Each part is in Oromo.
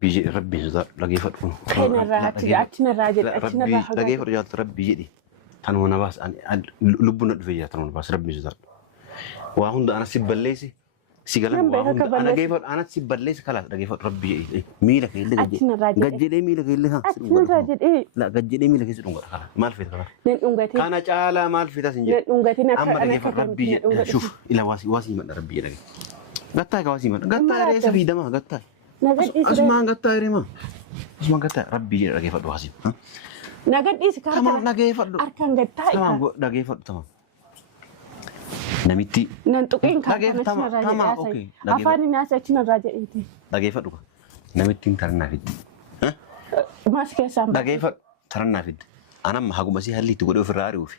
بيجي ربي جزاء لقي فرقون خينا الراحة أتنا الراجل أتنا ربي الراحة لقي فرق جالت ربي جدي تنونا باس أن لبنا الفيا تنونا باس ربي جزاء وهون أنا سيب الليسي سيقلم وهون أنا جاي فرق أنا سيب الليسي خلاص لقي فرق ربي جدي ميلك اللي أتنا الراجل قد ميلك اللي ها أتنا الراجل إيه لا قد ميلك يسرون خلاص ما الفيت خلاص ننقطي كان جالا ما الفيت سنجي ننقطي أما أنا لقي فرق ربي شوف إلى واسي من ربي جدي قطع كواسي من قطع رئيس في دمه قطع أسمع قطع ريما أسمع قطع ربي لقي فرق واسي ها نقدي سكارة تمام لقي فرق أركان قطع تمام لقي فرق تمام نمتي ننتقين لقي تمام تمام أوكي أفاني الناس أتنا الراجل إيه لقي فرق نمتي ترنا فيد ها ما سكسام لقي فرق ترنا فيد أنا ما هقوم مسيح اللي تقوله في الراري وفي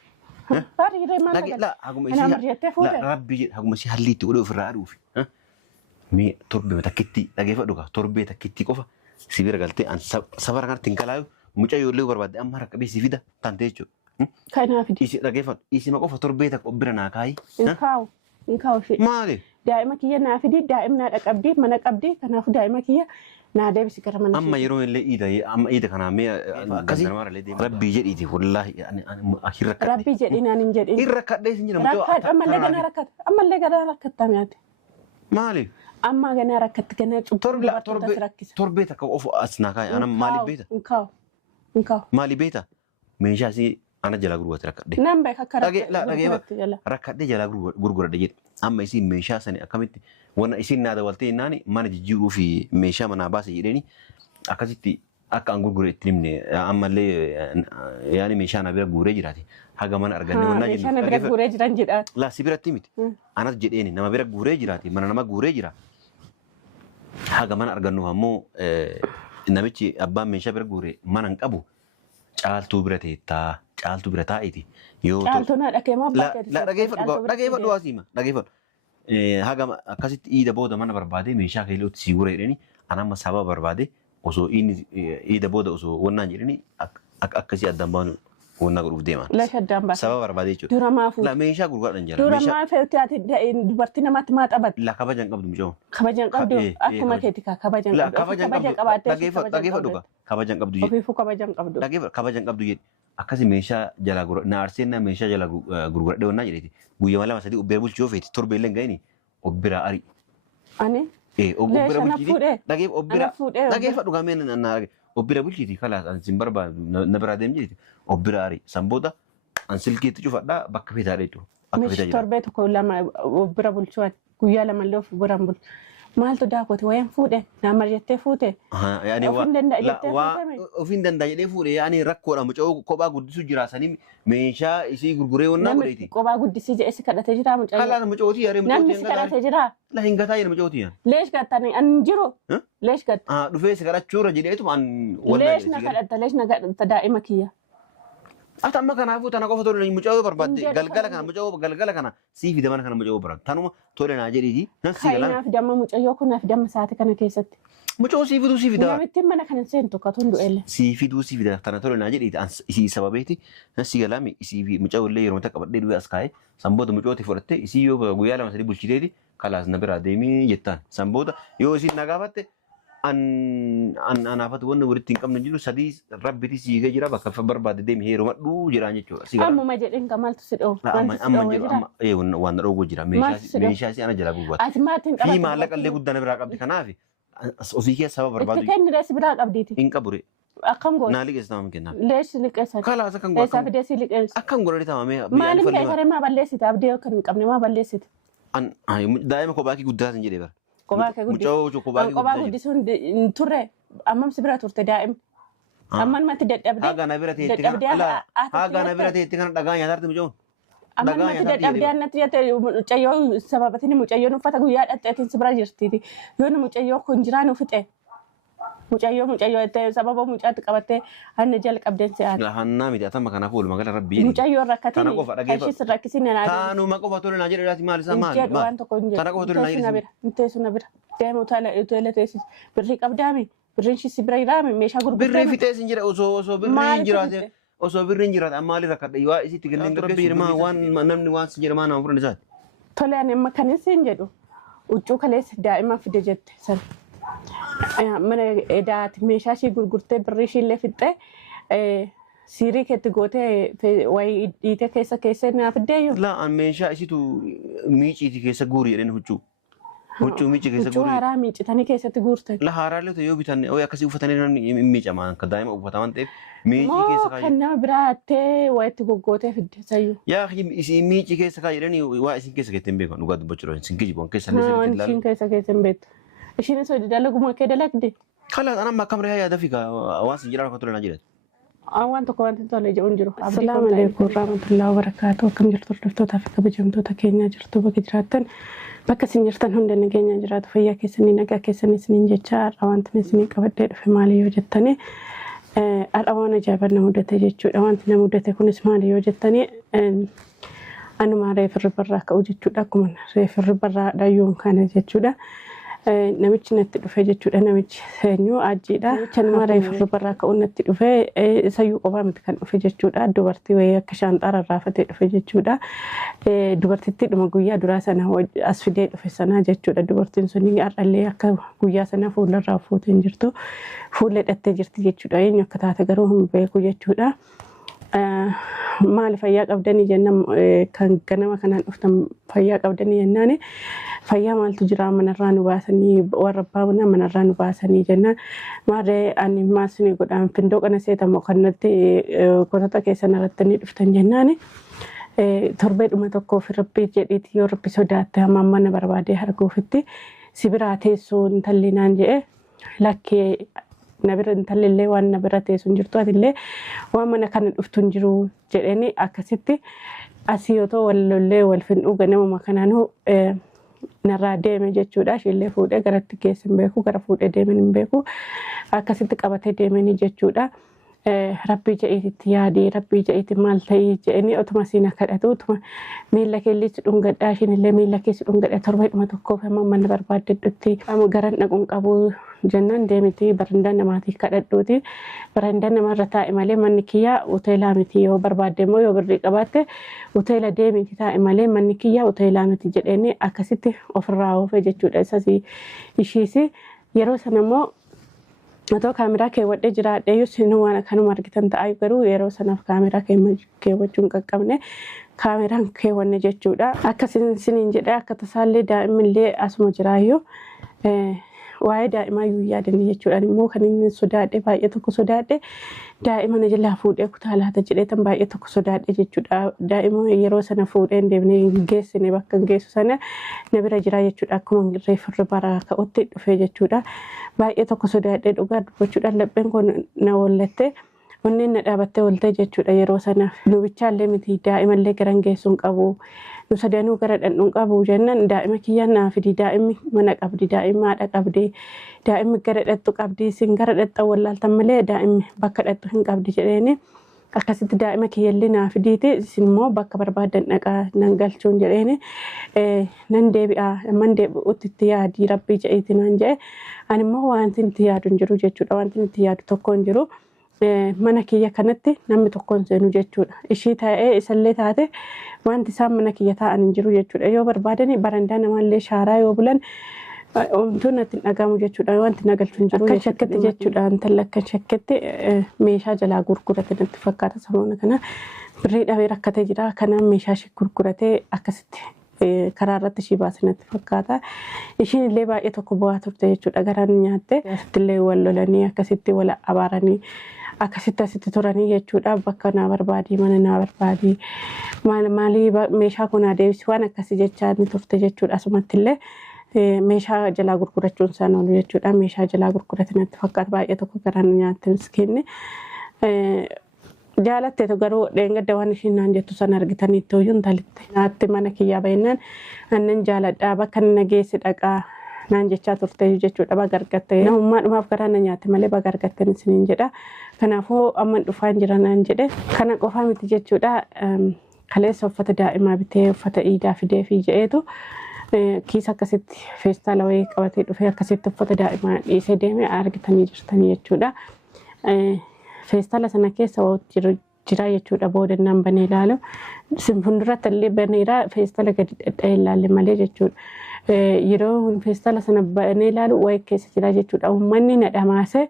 فاري ريما لقي لا هقوم أنا مسيح مرجعت فوق لا ربي هقوم مسيح اللي تقوله في الراري وفي ها مي تربي متكتي لقي فرق تربي تكتي كوفا سيبير قالتي أن سفر كان تنكلايو مجا يقولي ورباد أما ركبي سيفيدا تانتيجو كاينا في إيش لقي فرق إيش ما كوفا تربيتك أبرنا كاي إنكاو في مالي دائما كيا نافدي دائما نادك أبدي منك أبدي كنا في دائما كيا نادي بس كرمان أما يروح اللي إيده أما إيده كنا مي كذي ربي جديدي والله يعني أنا أخير ركض ربي جدينا ننجد إيه ركض ده سنجنا ركض أما اللي جنا ركض أما اللي جنا ركض تاميات مالي أما جنا ركض جنا تربيتك أو أسناك أنا مالي بيتا إنكاو مالي بيتا من شاسي أنا جلا غروة ركض ده نعم بك كرك لا ركض ده جلا غروة ده جد أما يصير من شاسني أكملت وانا يصير نادا والتي ناني ما نجيجو في ميشا من عباس يريني أكاسيتي أكان غروة تريمني أما اللي يعني ميشا نبيرا غروة جراتي حاجة ما نرجعني وانا ميشا نبيرا غروة جران جدا لا سيبيرا تيمت أنا جديني نما بيرا غروة جراتي ما نما غروة جرا حاجة ما نرجعنوها مو نمشي أبا ميشا بيرا غروة ما ننقبو caaltuu bira teettaa caaltuu bira taa'iti yoo caaltuu na dhaqee moo la dhageeffadhu waasiima dhageeffadhu haga akkasitti iida booda mana barbaade meeshaa keellootti sii gura jedhani anamma sababa barbaade osoo inni iida booda osoo wannaan jedhani akkasii addaan baanu wannaa godhuuf deeman sababa barbaade jechuudha duramaa fuuti la meeshaa gurguraadhaan jala duramaa fe'uuti ati dubartii namatti maa taphat la kabajan qabdu mucoo kabajan qabdu akkuma keetti kaa kabajan qabaattee dhageeffadhu kabajan qabdu jedhu ofiifuu kabajan qabdu dhageeffadhu kabajan qabdu jedhu akkasi meeshaa jala na arseenna meeshaa jala gurguradhe wannaa jedheeti guyyaa lama sadii obbira bulchuu feeti torba illee ga'ini obbira ari ani obbira bulchiti dhageeffadhu gameen obbira bulchiti kalaas an sin barbaadu na biraa deem jedhiti obbira ari san booda an silkiitti cufadhaa bakka feetaadha jechuudha akka feetaa jira torbee tokko lama obbira bulchuu guyyaa lama illee of biran bulchu maaltu daakooti wayan fuudhe nama jettee fuute ofiin danda'a jedhee fuudhe yaani rakkoodha mucoo kophaa guddisuu jira sanii meeshaa isii gurguree wannaa godheeti kophaa guddisii jedhee si kadhatee jira mucoo kalaan mucootii yaree namni si kadhatee jira la hin gataa jedhe mucootii yan leesh gattanii an jiru leesh gatta dhufee si kadhachuurra jedheetuma an leesh na kadhatta daa'ima kiyya Atama kanaafuu tana qofa tole mucaa barbaadde galgala kana sii fi damana kana mucaa barbaadde tanuma tole naa jedhiti nan sii galaan kanaaf damma mucayyoo kunaaf damma saati kana keessatti mucaa sii fiduu namittiin mana kana seentu katun du'elle sii fiduu tana tole naa jedhiti isii sababeeti nan sii galaami isii fi mucaa illee yeroo takka badhee du'e as kaa'e sanbooda mucaati fudhatte isii yoo guyyaa lama sadii bulchiteeti kalaas na biraa deemii jettaan sanbooda yoo isiin na gaafatte anaafatu wanna walitti hin qabne jiru sadii rabbiti siigee jira bakka barbaade deemi heerumadhu jedhaan jechuudha. Ammuma jedhin maaltu si dhoofu? Amma waan na dhoogu jira meeshaa si ana jala gurgurata. Ati maatiin qabatu. Fi maallaqa illee guddaan biraa qabdi kanaaf ofii keessa sababa barbaadu. Itti kenni reessi biraa qabdiiti. Hin qabure. Akkam goone. Naa liqeessa nama kennaaf. Leessi liqeessa. Kalaas akkam goone. Leessaa fidee si liqeessa. Akkam goone tamamee. Maaliif keessaree maa balleessite abdii kan hin qabne maa balleessite? Daa'ima kophaa kee guddaa sin jedhee bara. Kophaa guddisuun turre ammam si bira turte daa'im. Amman matti dadhabdee. Haga na bira teetti kana dhagaa nyaataarti mucoon. Amman matti dadhabdee annatti jette mucayyoo sababatini mucayyoon uffata guyyaa dhadheetiin si bira jirtiiti. Yoon mucayyoo kun jiraan ufixe. Mucayyoo itti sababa mucaatti qabattee hanna jalqabdeen si aate. Hannaa miti atama kanaaf oolmaa gala rabbii. Mucayyoo rakkatini. Kashis rakkisini naa. Taanuma qofa tole naa jedhu maal isaa maal? Jedhu waan tokko hin jedhu. Tana qofa tole naa jedhu. Miteessu na bira. Deemu utaalee teessis. Birrii qabdaami. Birriin shisi bira jiraami meeshaa gurgurtaa. Birrii fixees hin jira osoo birriin jiraate. Osoo birriin jiraate maali rakkadha waa isitti kenneen rabbii hirmaa waan namni waan si jedha maa nama furan isaati. Tole ani amma kanis hin jedhu. Huccuu kaleessa daa'ima fide jette sana. mana edaati meeshaa ishee gurgurtee birrii ishee illee fixxee siirii keetti gootee wayii dhiitee keessa naaf iddeeyyu. La'aan meeshaa isitu miiciiti keessa guuri jedheen huccuu. Huccuu miici keessa Huccuu guuri. haaraa miicitanii keessatti guurtan. La haaraalee ta'e yoo bitan akkasii uffatanii namni miicamaan kan daa'ima uffata waan ta'eef miici keessa Moo kan nama biraattee wayitti goggootee fidde sayyuu. yaa isin miici keessa kaa jedhanii waa isin keessa keessatti hin beekan dhugaa dubbachuudha isin kijiboon keessa illee Waan sirriitti ishiin ilaalu. keessa hin beektu. Ishiinis hojii dalaguma kee dalagde. Kalaas anamma akkam reeyaa yaada fi waan sin jedhaa rakkatu lana jedhatu. Waan tokko wanti tole jedhuun jiru. Assalaamu alaikum warahmatullahi wabarakatuh. Akkam jirtu hordoftootaa fi kabajamtoota keenyaa jirtu bakka jiraattan bakka isin jirtan hunda nageenya jiraatu fayyaa keessanii nagaa keessanii isiniin jecha har'a wanti isinii qabadhee dhufe maali yoo jettanii har'a waan ajaa'ibaa na mudate jechuudha. Wanti na mudate kunis maali yoo jettanii anuma reefirri barraa ka'u jechuudha. Akkuma reefirri barraa dhayyuun kana jechuudha. Namichi natti dhufe jechuudha. Namichi seenyuu ajjiidha. Namicha nama reefirri barraa ka'u natti dhufe isayyuu qophaa miti kan dhufe jechuudha. Dubartii wayii akka shaanxaara raafatee dhufe jechuudha. Dubartittii dhuma guyyaa duraa sana as fidee dhufe sana jechuudha. Dubartiin suni har'allee akka guyyaa sana fuularraa fuutee hin jirtu. Fuula hidhattee jirti jechuudha. Eenyu akka taate garuu hin beeku jechuudha. Maali fayyaa qabdanii jennaan kan ganama kanaan dhuftan fayyaa qabdanii jennaan fayyaa maaltu jira manarraa nu baasanii warra abbaa manarraa nu baasanii jennaan maarree ani maal isinii godhaan findoo kana seetamoo kan natti gootota keessan irratti ni dhuftan jennaan torbee dhuma tokkoof rabbii jedhiiti yoo rabbi sodaatte hamma mana barbaadee arguufitti si biraa teessoo intalli naan jedhe lakkee nabira intalli waan nabira teessuun jirtu atillee waan mana kana dhuftuun jiru jedhanii akkasitti asii yoo ta'u wallollee wal findhuu ganama kanaanuu narraa deeme jechuudha. Ishillee fuudhee garatti geesse hin beeku gara fuudhee deemen hin beeku akkasitti qabatee deemanii jechuudha. Rabbii ja'iititti yaadee rabbii ja'iitti maal ta'ii jedhanii otuma siina kadhatu otuma miila keellichi dhungadhaa ishiinillee miila keessi dhungadha torbee dhuma tokkoof hamma mana barbaaddetti garan dhaquun qabu jennaan deemiti barandaa namaatii kadhadhuuti barandaa namarra taa'e malee manni kiyyaa hoteelaa miti yoo barbaadde immoo yoo birrii qabaatte hoteela deemiti taa'e malee manni kiyyaa hoteelaa miti jedhanii akkasitti ofirraa oofe jechuudha. Isas ishiis yeroo sana immoo atoo kaameraa keewwadhee jiraadhee yoo isin waan kanuma argitan ta'aa garuu yeroo sanaaf kaameraa keewwachuun qaqqabne kaameraan keewwanne jechuudha. Akkasiin isiniin jedhee akka tasaallee daa'imillee asuma jiraayyuu waa'ee daa'imaa iyyuu yaadanii jechuudha. Immoo kan inni sodaadhe baay'ee tokko sodaadhe daa'ima na jalaa fuudhee kutaa laata jedhee tan baay'ee tokko sodaadhe jechuudha. Daa'ima yeroo sana fuudhee deemnee geessine bakka geessu sana na bira jira jechuudha. Akkuma reefirri baraa ka'utti dhufee jechuudha. Baay'ee tokko sodaadhe dhugaa dubbachuudhaan lapheen kun na wallatte onneen na dhaabattee ooltee jechuudha. Yeroo sanaaf lubichaallee miti daa'imallee garan geessuun qabu. Nu sadanuu gara dhandhuun qabu jennaan daa'ima kiyyaan naa fidi daa'imni mana qabdi daa'imni haadha qabdi daa'imni gara dhattu qabdi isin gara dhattan wallaaltan malee daa'imni bakka dhattu hin qabdi jedheeni akkasitti daa'ima kiyyallee naa fidiiti isin immoo bakka barbaadan dhaqaa nan galchuun jedheeni nan deebi'a man deebi'utti itti yaadii rabbii jedheeti naan jedhe ani immoo wanti itti yaadu hin jiru jechuudha. Wanti itti yaadu tokko hin jiru. Mana kiyya kanatti namni tokkoon seenu jechuudha. Ishii ta'ee isallee taate wanti isaan mana kiyya taa'an hin jiru jechuudha. Yoo barbaadani barandaa namallee shaaraa yoo bulan wantoonni natti hin dhagahamu jechuudha. Wanti na galchu hin jiru. Akka shakketti jechuudha. Intalli akka shakketti meeshaa jalaa gurgurate natti fakkaata samoona kana. Birrii dhabee rakkatee jira. Kanaan meeshaa ishee gurguratee akkasitti karaa irratti ishii baase natti fakkaata. Ishiin illee baay'ee tokko bu'aa turte jechuudha. Garaan nyaatte illee wal lolanii akkasitti wal abaaranii akkasitti asitti turanii jechuudha. Bakka naa barbaadii mana naa barbaadii maalii meeshaa kun deebisi waan akkasii jechaa ni turte jechuudha. Asumatti illee meeshaa jalaa gurgurachuun isaan oolu jechuudha. Meeshaa jalaa gurgurate natti fakkaata baay'ee tokko garaan nyaatte miskiinni. Jaalatteetu garuu dheengadda waan ishiin naan jettu sana argitanii ittooyyuu intalitti naatti mana kiyyaa baay'inaan annan jaaladhaa bakka inni nageesse dhaqaa naan jechaa turte jechuudha. Baga argatte namummaa dhumaaf garaa na nyaatte malee baga argatte isiniin jedha. Kanaafuu amman dhufaan jira naan jedhe kana qofaa miti jechuudha. Kaleessa uffata daa'imaa bitee uffata iidaa fidee fi jedheetu kiisa akkasitti feestaala wayii qabatee dhufee akkasitti uffata daa'imaa dhiisee deeme argitanii jirtanii jechuudha. Feestaala sana keessa jira jechuudha. Boodannaan banee ilaalu fuulduratti illee baneera feestaala gadi dhadha'ee ilaalle malee jechuudha. yeroo feestala sana ba'anii ilaalu wayii keessa jira jechuudha. Uummanni na dhamaasee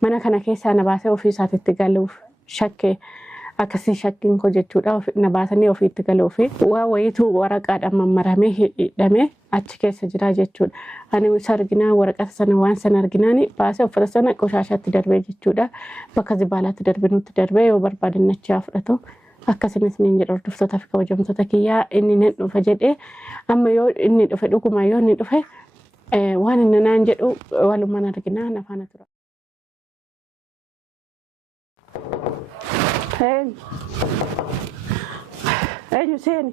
mana kana keessaa na baasee ofii isaatiitti galuuf shakkee akkasii shakkiin koo jechuudha. Na baasanii ofiitti galuuf waa wayiitu waraqaadhaan mammaramee hidhamee achi keessa jira jechuudha. Ani isa arginaa waraqata sana waan sana arginaani baasee uffata sana qoshaashaatti darbee jechuudha. Bakka zibaalaatti darbee nutti darbee yoo barbaadan achi haa fudhatu. Akkasumas niin jedhu hordoftoota fi kabajamtoota kiyyaa inni nan dhufa jedhee amma yoo inni dhufe dhuguma yoo inni dhufe waan inni naan jedhu walumaan arginaa nafaana tura. Eenyu seeni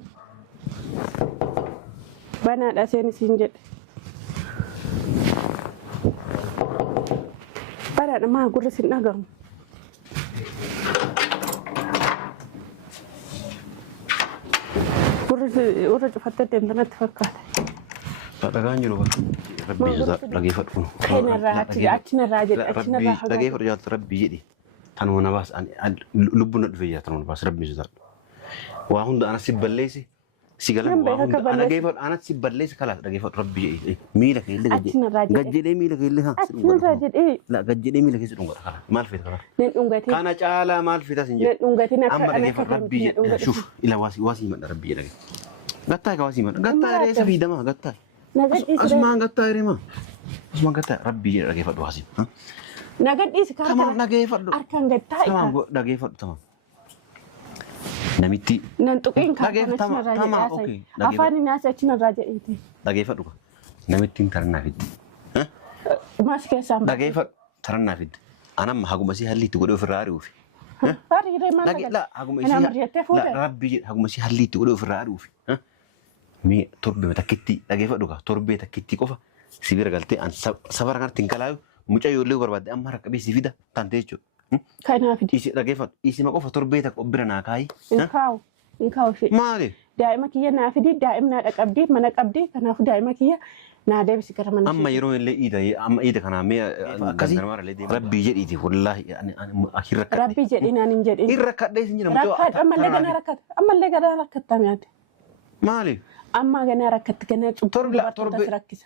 banaadha seeni siin jedhe banaadha maa gurri siin dhagamu. Warra cufattee deemtanatti fakkaata. Dhagaan jiru rabbii dhageeffadhu. Achinarraa jedhe dhageeffadhu jaalatu rabbii jedhe tanuma na baas lubbuun na dhufee jira tanuma na baas rabbii isaa waa hunda anas si balleessi si galan waa hunda dhageeffadhu anas si balleessi kalaas dhageeffadhu rabbii jedhe miila kee illee gajjedhee miila kee illee achinarraa jedhee gajjedhee miila kee si dhungata kala maal feeta kala nen dhungatiin kana caalaa maal feeta sin jedhe dhungatiin amma dhageeffadhu rabbii jedhe shuf ila waasii madda rabbii jedhe gattaa ka waasii madda gattaa reessa fiidama gattaa asmaan gattaa hirima asmaan gattaa rabbii jedhe dhageeffadhu waasii nagadhiisi tamam dhageeffadhu harkaan gattaa tamam dhageeffadhu tamam namitti nan tuqiin kan afaan naas achinarraa jedheeti dhageeffadhu namitti tarannaa fiddi maas keessaan dhageeffadhu tarannaa fiddi anam haguma si halliitti godhee ofirraa ari'uufi hariiree maal rabbii jedhe haguma si halliitti godhee ofirraa ari'uufi mee torbee takkitti dhageeffadhu torbee takkitti qofa si bira galtee safara kanatti hin kalaayu mucaa ijoollee barbaadde amma harka qabee si fida tante jechuudha. Kanaaf isi dhageeffadhu isima qofa torbee takka bira naa kaayi. Inkaawu shi. Maali? Daa'ima kiyya naa fidi daa'imnaadha qabdi mana qabdi kanaaf daa'ima kiyya naa deebisi gara mana. Amma yeroo illee amma iida kanaa mee akkasii rabbii jedhiiti wallaahi hirra kadhee. Rabbii jedhi naan hin jedhin. Hirra kadhee sin jira mucaa. Ammallee ganaa rakkata ammallee ganaa rakkatta mi'aate. Maali? Amma ganaa rakkatti ganaa cubbuu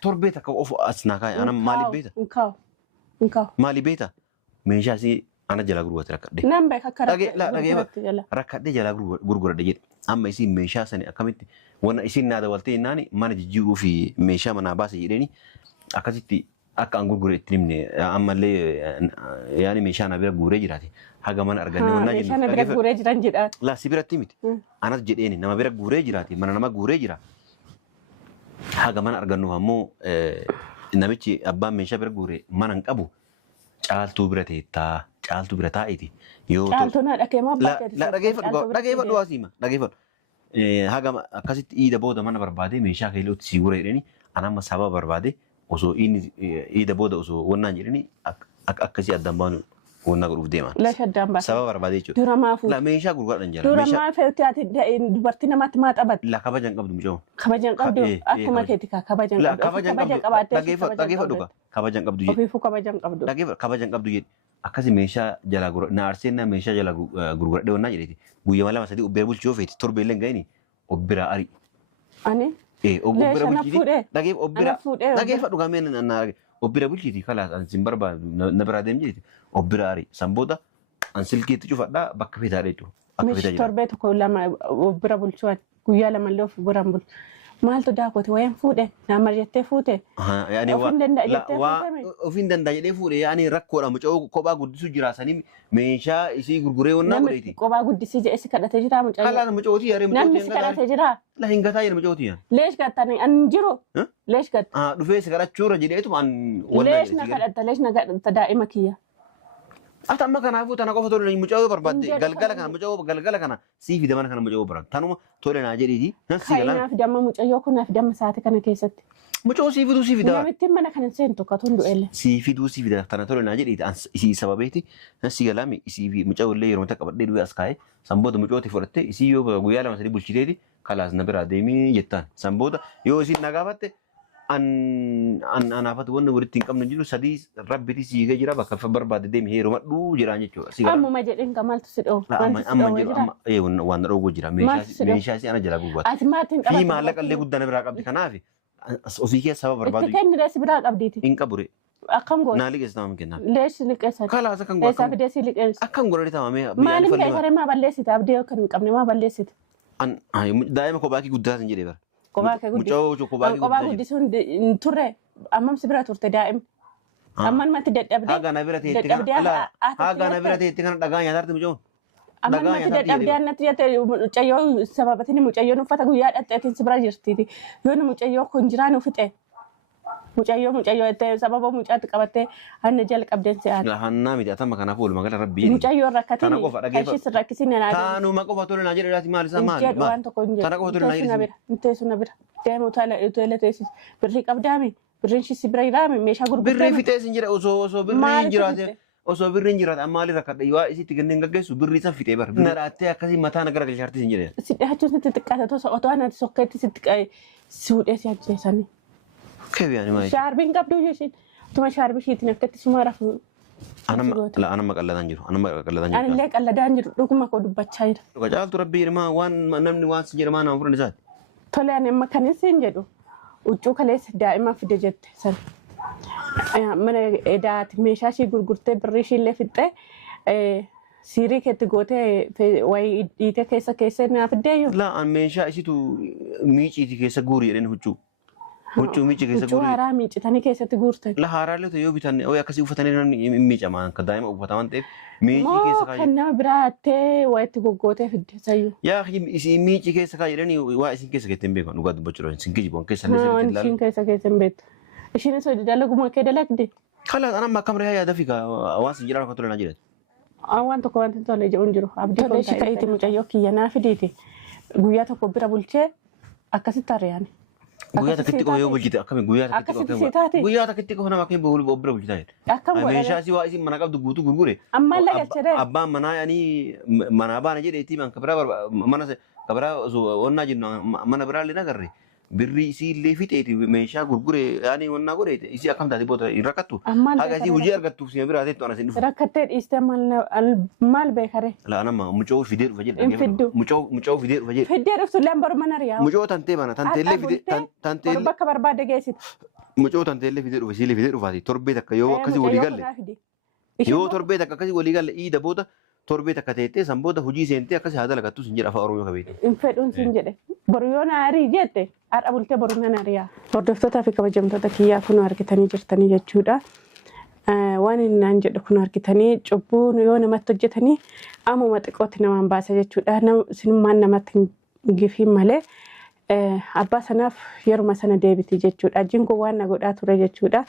torbee takka of as naa kaayi anam maaliif beeta? Inkaawu. Maaliif beeta? Meeshaa si ana jala gurgurate rakkadhe. Nan beeka akka rakkadhe jala gurguradhe jedhe. Amma isin meeshaa sani akkamitti wanna isin naa dabaltee naani mana jijjiiruu fi meeshaa manaa baase jedheeni akkasitti akka an gurgure itti himne ammallee yaani meeshaa na bira guuree jiraate haga mana arganne wannaa jennu. Meeshaa na bira guuree jiran jedha. Laa si biratti miti. Anas jedheeni nama bira guuree jiraate mana nama guuree jira. Haga mana argannuuf ammoo namichi abbaan meeshaa bira guuree mana hin qabu caaltuu bira teettaa caaltuu bira taa'iti. Caaltuu na dhaqee maa baatee dhageeffadhu waasiima dhageeffadhu. Haga akkasitti iida booda mana barbaade meeshaa keellootti si gura jedheni anamma sababa barbaade osoo inni iida booda osoo wannaan jedheni akkasii addaan baanu wannaa godhuuf deeman. Addaan baase. Sababa barbaade jechuudha. Dura maafuu. Meeshaa gurguraadhaan jala. Dura maafuu ati dubartii namatti maa taphatte. Kabajan qabdu mucaa. Kabajan qabdu akkuma keetii kabajan qabdu. Kabajan qabdu. Dhageeffadhu kabajan qabdu jedhe. Ofiifuu kabajan qabdu. Dhageeffadhu kabajan qabdu jedhe. Akkasi meeshaa jala na arseenna meeshaa jala gurguradhe wannaa jedheeti. Guyyaa lama sadii obbira bulchuu yoo feeti torbee illee ga'ini obbira ari. Ani. Obbira bulchiti. Dhageeffadhu gameen obbira bulchiti kalaas an sin barbaadu na biraa deem jedheti obbira ari san booda an silkiitti cufadhaa bakka feetaadha jechuudha. Meeshaa torbee tokko lama obbira bulchuu guyyaa lama illee of biraan bulchu. Maaltu daakote wayan fuudhe nama jettee fuute. Ofiin danda'a jedhee fuudhe yaani rakkoodha mucaa kophaa guddisuu jiraasanii meeshaa isii gurguree wannaa godheeti. Kophaa guddisii jedhee si kadhatee jira mucaa. Kalaan mucootii yaaree mucootii. Namni si kadhatee jira. La hin gataa jedhe mucootii yaa. Leesh gattanii an jiru. Leesh gatta. Dhufee si kadhachuurra jedheetu an wannaa jedhe. Leesh na kadhatta daa'ima kiyya. Ata amma kanaafuu tana qofa tole mucaa barbaadde galgala kana mucaa galgala kana sii fida mana kana mucaa barbaadde tanuma tole naa jedhiiti. Kanaaf damma mucayyoo kunaaf damma saate kana keessatti. Mucaa sii fiduu sii fida. Namitti mana kana seentu katuun du'eelle. Sii fiduu sii fida tana tole naa jedhiiti isii sababeeti si galami isii mucaa illee yeroo takka qabadhee du'e as kaa'e sanbooda mucooti fudhatte isii yoo guyyaa lama sadii bulchiteeti kalaas na biraa deemii jettaan sanbooda yoo isiin na gaafatte anaafatu wanni walitti hin qabne jiru sadii rabbiti siigee jira bakka barbaade deemi heerumadhu jiraan jechuudha. Ammuma jedhin maaltu si dhoofu. Waan na dhoowwu jira meeshaa si ana jala gurgurata. Fi maallaqa illee guddaa na biraa qabdi kanaaf ofii keessa sababa Itti barbaadu kenni leessi biraa qabdiiti. hin qabure. Akkam goota. Naa liqeessa nama kenna. Leessi liqeessan. Kalaas akkan Eessaa fidee si liqeessu. akkan godhani taa'amee Maaliif keessaree maa balleessite abdii akka hin qabne maa balleessite. daa'ima kophaa kee guddaa sin jedhee bara. Kophaa kee guddisuu. Mucaa kophaa kee Kophaa guddaa. guddisuun hin turre ammam si bira turte daa'im. Amman matti dadhabdee. Haga na bira teetti kana haga na bira teetti kana dhagaa nyaataarti mucaa. Amman matti dadhabdee annatti jette mucayyoo sababatini mucayyoon uffata guyyaa dhadheetiin si bira jirtiiti. Yoon mucayyoo kun jiraan uffite. Mucayyoo itti sababa mucaatti qabattee hanna jalqabdeen se'aati. Hannaa miti atama kanaaf oolu magala rabbii. Mucayyoo rakkatiin ishis rakkisin naa taanuma qofa tole naa jedhe maal isaa maal jedhu waan tokko hin tana qofa tole naa jedhe teessu na bira deemu utaalee teessis birrii qabdaami birriin shisi bira jiraami meeshaa gurgurtaa birrii fixee sin jedhe osoo birriin jiraate osoo birriin jiraate amma maali rakkadhe waa isitti ganneen gaggeessu birrii san fixee bara nadhaattee akkasii mataa nagara galchaarti sin jedhe. Si dhiyaachuu sitti xiqqaate otoo anatti sokkeetti sitti suudhee si ajjeesanii. Kebiyaani maali? Shaarbiin qabduu jechuun tuma shaarbii ishiitiin akkatti suma rafu. Anamma qalladaan jiru. Anillee qalladaan jiru dhuguma koo dubbachaa jira. Dhuga caaltu rabbii irmaa waan namni waan si jedhamaa nama furan isaati. Tole ani amma kanis hin jedhu huccuu kaleessa daa'ima fide jette san. Mana edaati meeshaa ishii gurgurtee birrii ishiillee fixxee siirii keetti gootee wayii dhiitee keessa naa fiddee jiru. Laa meeshaa isitu miiciiti keessa guuri jedheen huccuu. Huccuu miici keessa guuri. Huccuu haaraa miicitanii keessatti guurtan. La haaraalee ta'e yoo bitan akkasii uffatanii namni miicamaa akka daa'ima uffataman ta'eef miici keessa kaayee. Kan nama biraa hattee waa itti goggootee fidde sayyuu. Yaa isin miici keessa kaayee jedhanii waa isin keessa keetti hin beekan dhugaa dubbachuudhaan isin kijiboon keessa illee sirriitti ilaalu. Isin keessa hin beektu. Ishiinis hojii dalaguma kee dalagde. Kalaas anamma akkam reeyaa yaada fi waan sin jedhaa tokko tole naa jedhati. Waan tokko wanti tole jedhuun jiru. Abdii tole shika'iiti mucayyoo kiyya naa fidiiti. Guyyaa tokko bira bulchee akkasitti ari'ani. Guyyaa takkitti qofa yoo bulchite akkamiin guyyaa takkitti qofa nama akkamiin bira bulchitaa jedhe. Akkam godhame. Meeshaa si waa isin mana qabdu guutuu gurgure. Ammaan lagalchee Abbaan manaa yaanii manaa baana jedheetii mana kabiraa onnaa jennu mana biraa illee nagarre. Birrii isii illee fixeeti meeshaa gurgure yaanii onnaa godheeti isii akkam taate booda hin rakkattu. Haga isii hojii argattuuf sima biraa teettu anas hin dhufu. Rakkattee dhiistee maal beekare. La'anama mucoo fidee dhufa jedhe. Hin fiddu. Mucoo fidee dhufa jedhe. Fiddee dhuftu illee baru mana riyaa. Mucoo tantee bana tanteellee fidee bakka barbaade geessita. Mucoo tanteellee fidee dhufa isiillee fidee dhufaati torbee takka yoo akkasii walii galle. Yoo torbee takka akkasii walii galle iida booda torbee takka teettee san booda hojii seentee akkasii haa dalagattu sin jedha afaan Oromoo kabeete. Hin fedhuun sin jedhe. Boru yoo na arii jette har'a bultee boru na ariyaa. Hordoftootaa fi kabajamtoota kiyyaa kun argitanii jirtanii jechuudha. Waan inni naan jedhu kun argitanii cubbuu yoo namatti hojjetanii ammuma xiqqootti namaan baasa jechuudha. Sinummaan namatti hin gifiin malee abbaa sanaaf yeruma sana deebiti jechuudha. Ajjiin kun waan na godhaa ture jechuudha.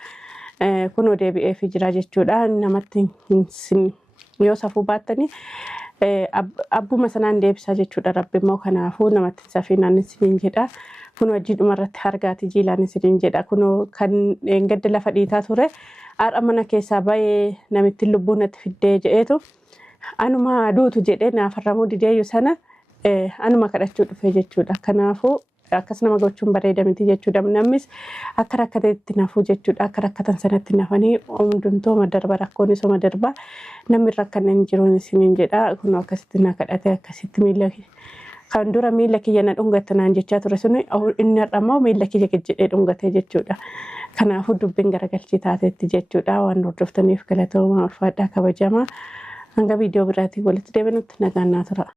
Kunoo deebi'eefii jira jechuudha. Namatti yoo safuu baattanii abbuma sanaan deebisaa jechuudha. Rabbi immoo kanaafuu namatti hin safiinaan isiniin jedha. Kun wajjin dhumarratti hargaati jiilaan isiniin jedha. Kunoo kan gadda lafa dhiitaa ture. Har'a mana keessaa baay'ee namitti lubbuun natti fiddee jedheetu anuma duutu jedhee naafarramuu dideeyyu sana anuma kadhachuu dhufe jechuudha. Kanaafuu akkas nama gochuun bareeda miti jechuudha. Namnis akka rakkateetti nafuu jechuudha. Akka rakkatan sanatti nafanii hundumtooma darba rakkoonis oma darba namni rakkannan jiruun isiniin jedha. Kun akkasitti na kadhate akkasitti miila kan dura miila kiyya na dhungate naan jechaa ture sun inni har'ammoo miila kiyya jedhee dhungate jechuudha. Kanaafuu dubbiin garagalchii taateetti jechuudha. Waan hordoftaniif galatooma ulfaadhaa kabajamaa. Hanga viidiyoo biraatiin walitti deebinutti nagaan naa tura.